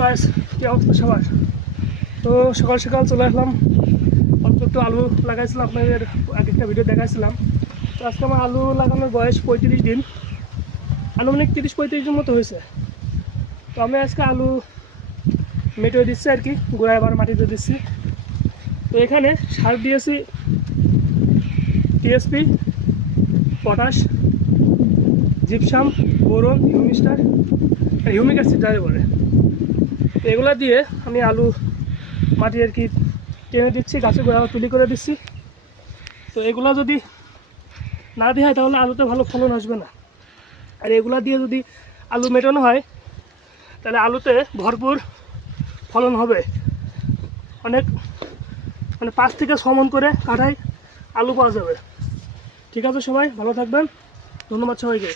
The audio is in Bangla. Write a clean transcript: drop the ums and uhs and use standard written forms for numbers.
গাইস, কি অবস্থা সবার? তো সকাল সকাল চলে আসলাম। অল্প একটু আলু লাগাইছিলাম, আপনাদের আগে একটা ভিডিও দেখাইছিলাম। তো আজকে আমার আলু লাগানোর বয়স 35 দিন, আনুমানিক 30-35 দিন মতো হয়েছে। তো আমি আজকে আলু মেটে দিচ্ছি আর কি, গোড়ায় আবার মাটিতে দিচ্ছি। তো এখানে সার দিয়েছি টিএসপি, পটাশ, জিপসাম, বোরন, হিউমিস্টার আর হিউমিক অ্যাসিড যাই বলে। তো এগুলো দিয়ে আমি আলু মাটি আর কি টেনে দিচ্ছি, গাছে গোড়া তুলি করে দিচ্ছি। তো এগুলো যদি না দেওয়া হয় তাহলে আলুতে ভালো ফলন আসবে না। আর এগুলো দিয়ে যদি আলু মেটানো হয় তাহলে আলুতে ভরপুর ফলন হবে। অনেক 5 থেকে 6 মণ করে কাঠায় আলু পাওয়া যাবে। ঠিক আছে, সবাই ভালো থাকবেন, ধন্যবাদ সবাইকে।